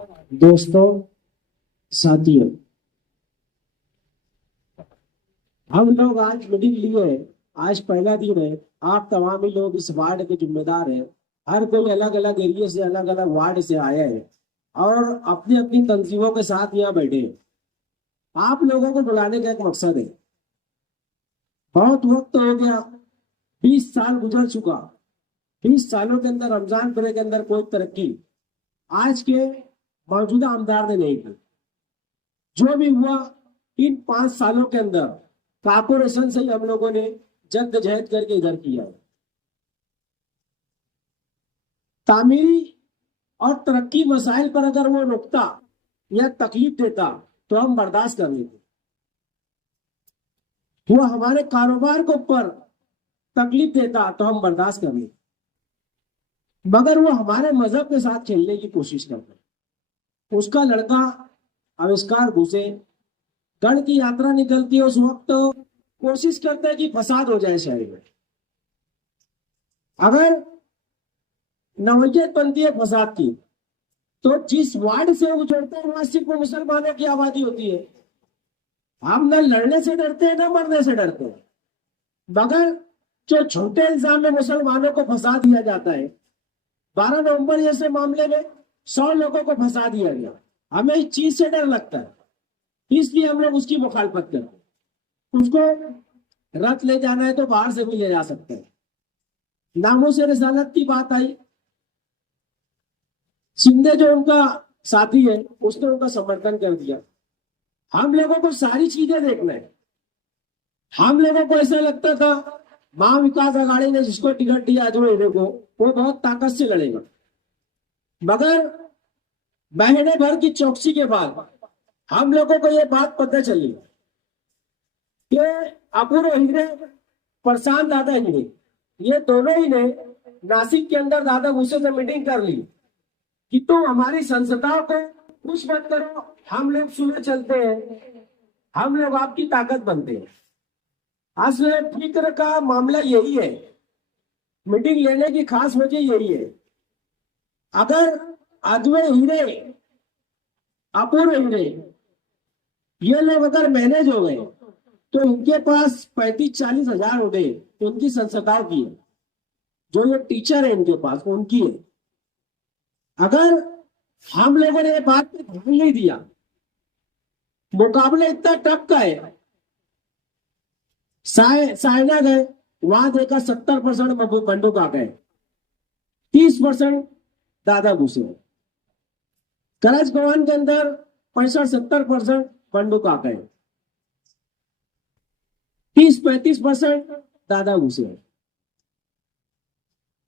दोस्तों, साथियों, हम लोग आज मीटिंग लिए हैं। आज पहला दिन है। आप तमाम ही लोग इस वार्ड के जिम्मेदार हैं। हर कोई अलग अलग एरिया से, अलग अलग वार्ड से आया है और अपनी अपनी तंजीमों के साथ यहाँ बैठे हैं। आप लोगों को बुलाने का एक मकसद है। बहुत वक्त हो गया, 20 साल गुजर चुका। 20 सालों के अंदर रमजान परे के अंदर कोई तरक्की आज के मौजूदा आमदार ने नहीं की। जो भी हुआ इन 5 सालों के अंदर कारपोरेशन से ही हम लोगों ने जद्दोजहद करके इधर किया है। तामीरी और तरक्की मसाइल पर अगर वो रुकता या तकलीफ देता तो हम बर्दाश्त कर लेते। वो हमारे कारोबार को ऊपर तकलीफ देता तो हम बर्दाश्त कर लेते, मगर वो हमारे मजहब के साथ खेलने की कोशिश करता। उसका लड़का आविष्कार घुसे, गढ़ की यात्रा निकलती है, उस वक्त तो कोशिश करते हैं कि फसाद हो जाए शहर में। अगर नौयत बनती है फसाद की, तो जिस वार्ड से गुजरते हैं वहां सिर्फ मुसलमानों की आबादी होती है। हम न लड़ने से डरते हैं न मरने से डरते हैं, मगर जो झूठे इल्जाम में मुसलमानों को फंसा दिया जाता है, 12 नवंबर जैसे मामले में 100 लोगों को फंसा दिया गया, हमें इस चीज से डर लगता है, इसलिए हम लोग उसकी मुखालफत करते हैं। उसको रथ ले जाना है तो बाहर से भी ले जा सकते हैं। नामों से रिसालत की बात आई, शिंदे जो उनका साथी है उसने उनका समर्थन कर दिया। हम लोगों को सारी चीजें देखना है। हम लोगों को ऐसा लगता था महा विकास अघाड़ी ने जिसको टिकट दिया अजमेर को, वो बहुत ताकत से लड़ेगा, मगर महीने भर की चौकसी के बाद हम लोगों को ये बात पता चली कि अपूर्व हिंगरे, प्रशांत दादा हिंगरे, ये दोनों ही ने नासिक के अंदर दादा भूसे से मीटिंग कर ली कि तुम हमारी संसदाओं को कुछ मत करो, हम लोग सुने चलते हैं, हम लोग आपकी ताकत बनते हैं। असल फिक्र का मामला यही है, मीटिंग लेने की खास वजह यही है। अगर अद्वै हीरे, अपूर्व हीरे, ये लोग अगर मैनेज हो गए तो इनके पास 35-40 हजार हो गए, इनकी संसदाओं की है। जो ये टीचर है इनके पास उनकी है। अगर हम लोगों ने ये बात पे ध्यान नहीं दिया, मुकाबला इतना टफ का है। साइना गए, वहां देखा 70% बंदूक आ गए, 30% दादा भूसे। करज भवन के अंदर 65-70% बंदूक आ गए, 30-35% दादा भूसे।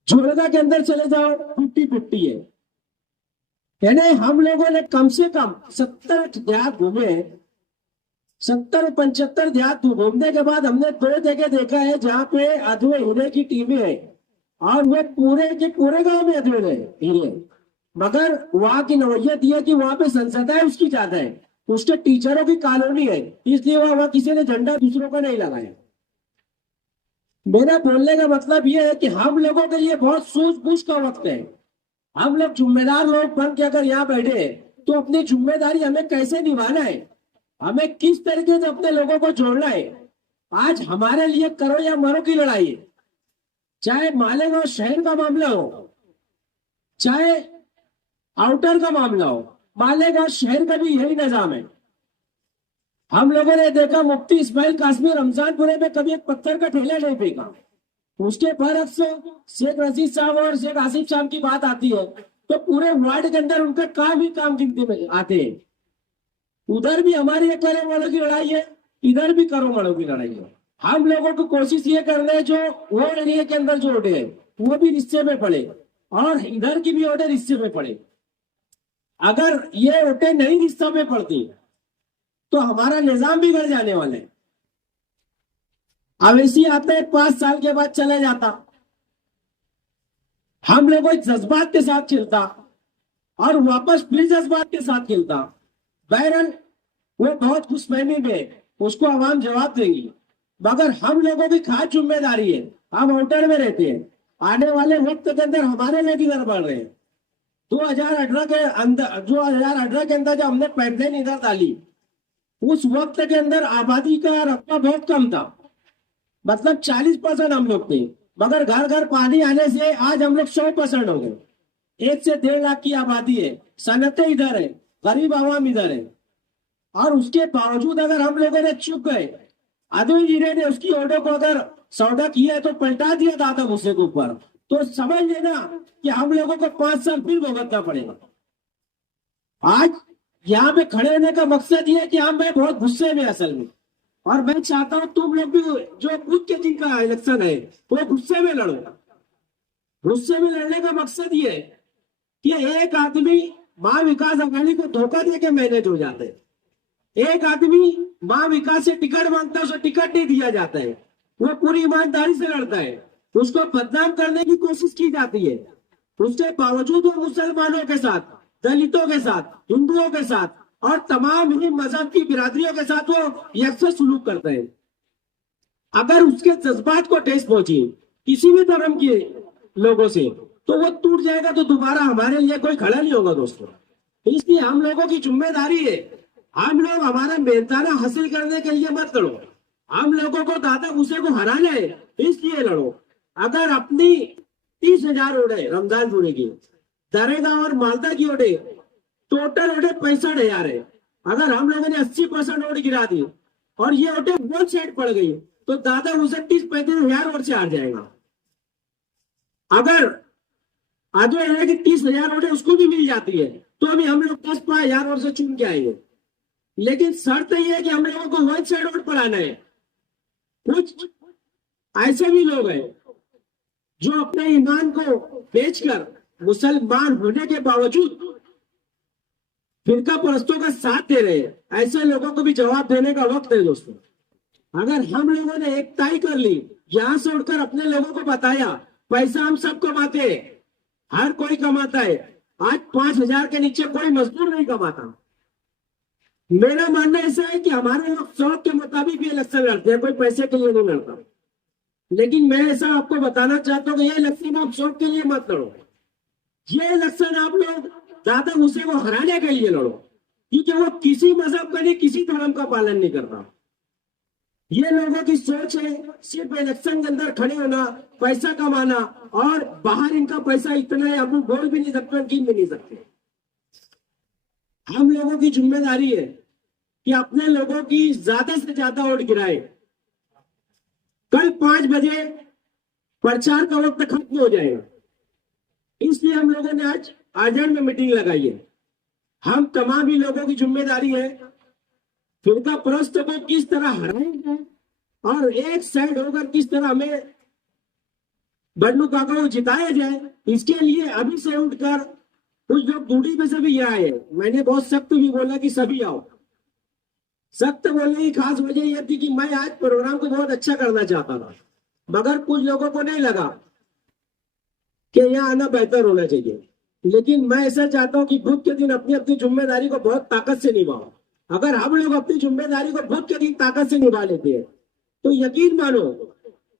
झोरगा के अंदर चले जाओ 50-50 है। यानी हम लोगों ने कम से कम 70 देहात घूमे। 70-75 देहात घूमने के बाद हमने 2 जगह देखा है जहां पे अधवे हीरे की टीमें है और वे पूरे के पूरे गांव में अधवे हीरे, मगर वहां की नौयत यह कि वहां पे संसदा है उसकी ज्यादा है, उसके टीचरों की कॉलोनी है, इसलिए वहां किसी ने झंडा दूसरों का नहीं लगाया। मेरा बोलने का मतलब यह है कि हम लोगों के लिए बहुत सूझबूझ का वक्त है। हम लोग जिम्मेदार लोग बन के अगर यहाँ बैठे हैं तो अपनी जिम्मेदारी हमें कैसे निभाना है, हमें किस तरीके से अपने लोगों को जोड़ना है। आज हमारे लिए करो या मरो की लड़ाई है। चाहे मालेगांव शहर का मामला हो, चाहे आउटर का मामला हो, मालेगांव शहर का भी यही निजाम है। हम लोगों ने देखा मुफ्ती इस्माइल कासमी रमजानपुरे में कभी एक पत्थर का ठेला नहीं फेंका। उसके बरक्स शेख रशीद साहब और शेख आसिफ साहब की बात आती है तो पूरे वार्ड के अंदर उनका काम ही काम गिनती में आते हैं। उधर भी हमारी एक करो वालों की लड़ाई है, इधर भी करो वालों की लड़ाई है। हम लोगों को कोशिश ये कर रहे हैं जो वो एरिया के अंदर जो ओटे है वो भी रिश्ते में पड़े और इधर की भी ओटे रिश्ते में पड़े। अगर ये ओटे नहीं रिश्ते में पड़ती तो हमारा निजाम भी बिगड़ जाने वाले हैं। अवैसी आता है 5 साल के बाद चले जाता, हम लोगों इस जज्बात के साथ खेलता और वापस फिर जज्बात के साथ खेलता। बहरन वो बहुत खुशफहमी में उसको आवाम जवाब देगी, मगर हम लोगों की खास जिम्मेदारी है। हम आउटर में रहते हैं, आने वाले वक्त के अंदर हमारे लिए भी घर बढ़ रहे हैं, 2018 के अंदर 2018 के अंदर जब हमने पाइपलाइन इधर डाली, उस वक्त के अंदर आबादी का रकबा बहुत कम था, मतलब 40% हम लोग थे। मगर घर घर पानी आने से आज हम लोग 100% हो गए। 1 से 1.5 लाख की आबादी है, सनतें इधर है, गरीब आवाम इधर है, और उसके बावजूद अगर हम लोगों ने चुप गए, आदमी जी ने उसकी ऑर्डर को अगर सौदा किया है तो पलटा दिया दादा भूसे के ऊपर, तो समझ लेना कि हम लोगों को 5 साल फिर भुगतना पड़ेगा। आज यहाँ पे खड़े होने का मकसद ये है कि हम मैं बहुत गुस्से में असल में, और मैं चाहता हूं तुम लोग भी जो खुद के जिनका इलेक्शन है वो गुस्से में लड़ो। गुस्से में लड़ने का मकसद ये है कि एक आदमी मां विकास अघाड़ी को धोखा देके मैनेज हो जाते हैं, एक आदमी मां विकास से टिकट मांगता है, उसे टिकट नहीं दिया जाता है, वो पूरी ईमानदारी से लड़ता है, उसको बदनाम करने की कोशिश की जाती है, उसके बावजूद वो मुसलमानों के साथ, दलितों के साथ, हिंदुओं के साथ और तमाम ही मजहब की बिरादरियों के साथ वो यकसा सुलूक करते हैं। अगर उसके जज्बात को ठेस पहुंची किसी भी धर्म के लोगों से तो वो टूट जाएगा, तो दोबारा हमारे लिए कोई खड़ा नहीं होगा दोस्तों। इसलिए हम लोगों की जिम्मेदारी है, हम लोग हमारा मेहनताना हासिल करने के लिए मत लड़ो, हम लोगों को दादा भूसे को हराना है इसलिए लड़ो। अगर अपनी 30,000 ओढ़े रमजान पूरे की, दरेगा और मालदा की ओढ़े, टोटल ओढ़े 65,000 है, अगर हम लोगों ने 80% ओढ़ गिरा दी और ये ओढ़े वन साइड पड़ गई तो दादा भूसे 30-35,000 ओढ़ से हार जाएगा। अगर आधे की 30,000 ओढ़े उसको भी मिल जाती है तो अभी हम लोग 10,000 ओढ़ से चुन के आएंगे, लेकिन शर्त ये है कि हम लोगों को वन साइड ओढ़ पढ़ाना है। कुछ ऐसे भी लोग हैं जो अपने ईमान को बेचकर मुसलमान होने के बावजूद फिरका परस्तों का साथ दे रहे हैं, ऐसे लोगों को भी जवाब देने का वक्त है दोस्तों। अगर हम लोगों ने एकता ही कर ली, यहां से उठकर अपने लोगों को बताया पैसा हम सब कमाते हैं, हर कोई कमाता है, आज 5,000 के नीचे कोई मजदूर नहीं कमाता। मेरा मानना ऐसा है कि हमारे लोग शौक के मुताबिक भी इलेक्शन लड़ते हैं, कोई पैसे के लिए नहीं लड़ता। लेकिन मैं ऐसा आपको बताना चाहता हूँ कि ये इलेक्शन आप शौक के लिए मत लड़ो, ये इलेक्शन आप लोग दादा भूसे को हराने के लिए लड़ो, क्योंकि वो किसी मजहब का नहीं, किसी धर्म का पालन नहीं करता। ये लोगों की सोच है सिर्फ इलेक्शन के अंदर खड़े होना, पैसा कमाना, और बाहर इनका पैसा इतना है हम बोल भी नहीं सकते, गिन भी नहीं सकते। हम लोगों की जिम्मेदारी है कि अपने लोगों की ज्यादा से ज्यादा वोट गिराए। कल 5 बजे प्रचार का वक्त खत्म हो जाएगा, इसलिए हम लोगों ने आज अर्जेंट में मीटिंग लगाई है। हम तमाम ही लोगों की जिम्मेदारी है फिरका परस्त को किस तरह हराएंगे और एक साइड होकर किस तरह हमें बन्नू काका को जिताया जाए। इसके लिए अभी से उठकर कुछ लोग दूरी पे से भी आए हैं, मैंने बहुत सख्त भी बोला कि सभी आओ। सख्त बोलने की खास वजह यह थी कि मैं आज प्रोग्राम को बहुत अच्छा करना चाहता था, मगर कुछ लोगों को नहीं लगा कि यहाँ आना बेहतर होना चाहिए। लेकिन मैं ऐसा चाहता हूँ कि बुध के दिन अपनी अपनी जिम्मेदारी को बहुत ताकत से निभाओ। अगर हम लोग अपनी जिम्मेदारी को बुध के दिन ताकत से निभा लेते हैं तो यकीन मानो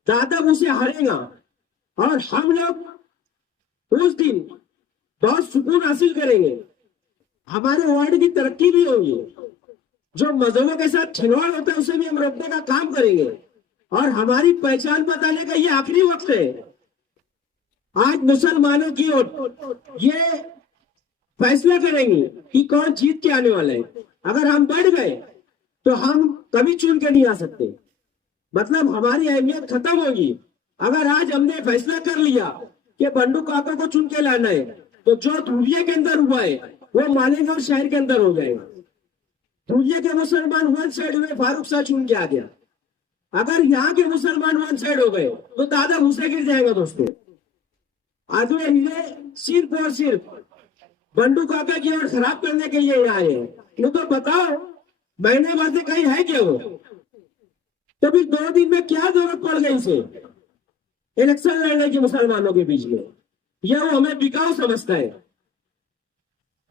दादा उसे हारेगा और हम लोग उस दिन बहुत सुकून हासिल करेंगे, हमारे वार्ड की तरक्की भी होगी। जो मजहबों के साथ छिड़वाड़ होता है उसे भी हम रोकने का काम करेंगे, और हमारी पहचान बताने का ये आखिरी वक्त है। आज मुसलमानों की ओर ये फैसला करेंगे कि कौन जीत के आने वाला है। अगर हम बढ़ गए तो हम कभी चुन के नहीं आ सकते, मतलब हमारी अहमियत खत्म होगी। अगर आज हमने फैसला कर लिया कि बंडू काका को चुन के लाना है तो जो धुलिया के अंदर हुआ है वो मालेगांव शहर के अंदर हो जाएगा। धुलिया के मुसलमान वन साइड हुए, फारूक शाह चुन के आ गया। अगर यहाँ के मुसलमान वन साइड हो गए तो दादा भूसे गिर जाएगा दोस्तों। आदमी हिले सिर्फ और सिर्फ बंडू काका की ओर खराब करने के लिए आए हैं। तो बताओ महीने भर से कहीं है क्या वो? तो भी 2 दिन में क्या जरूरत पड़ गई इसे इलेक्शन लड़ने की मुसलमानों के बीच में? यह वो हमें बिकाऊ समझता है,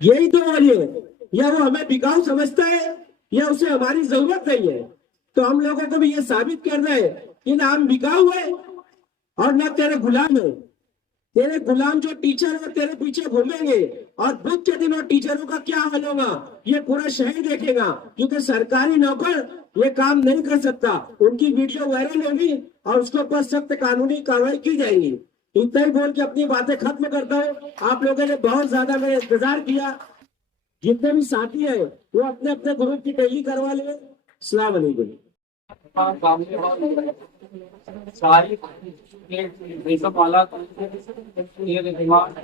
यही तो बोलिए, या वो हमें बिकाऊ समझता है या उसे हमारी जरूरत नहीं है। तो हम लोगों को भी ये साबित करना है कि ना हम बिकाऊ है और ना तेरे गुलाम है। तेरे गुलाम जो टीचर है तेरे पीछे घूमेंगे, और बुध के दिन और टीचरों का क्या हाल होगा ये पूरा शहर देखेगा, क्योंकि सरकारी नौकर ये काम नहीं कर सकता। उनकी वीडियो वायरल होगी और उसके ऊपर सख्त कानूनी कार्रवाई की जाएगी। इतना ही बोल के अपनी बातें खत्म करता हूँ। आप लोगों ने बहुत ज्यादा मेरा इंतजार किया। जितने भी साथी है वो अपने अपने ग्रुप की टैली करवा ले। अस्सलाम वालेकुम। सारी बेसब वाला ये दिमाग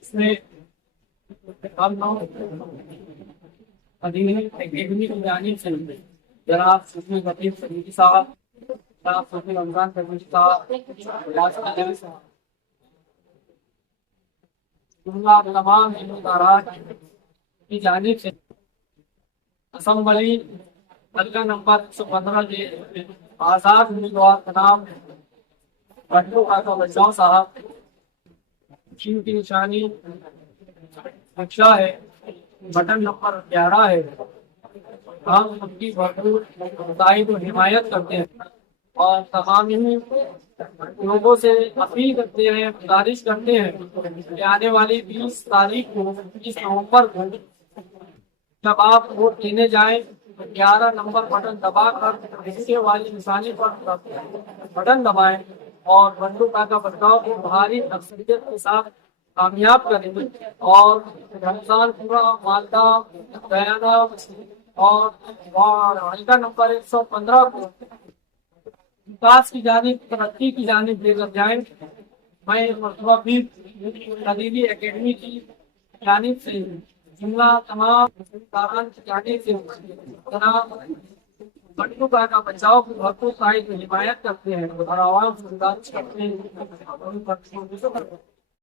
इसमें हम अकेडमी की जानिब से जनाब सुफी खतीब सदीकी साहब, जनाब सुफी रमजान फैमिली साहब, तमाम की जानिब से असम्बली हल्का नंबर 115 के आजाद उम्मीदवार का नाम बंडू काका बचाव साहब, की निशानी नक्शा है, बटन नंबर 11 है। हम उनकी भरपूर ताईद और हिमायत करते हैं और तमाम लोगों से अपील करते हैं, गुजारिश करते हैं कि आने वाली 20 तारीख को 20 नवंबर को जब आप वोट देने जाएं 11 नंबर बटन दबाकर हिस्से वाली निशानी पर बटन दबाएं और बंडू काका बचाव को भारी अक्सरियत के साथ कामयाब करें और रमजान पूरा मालदा गयाना और हल्का नंबर 115 को विकास की जानिब, तरक्की की जानिब लेकर जाएं। मैं मरतबा भी तदीबी एकेडमी की जानिब से जुमला तमाम सामान की जानिब से जनाब बंडू काका बचाव की भरपूर ताईद में हिमायत करते हैं और आवाम से गुजारिश करते हैं।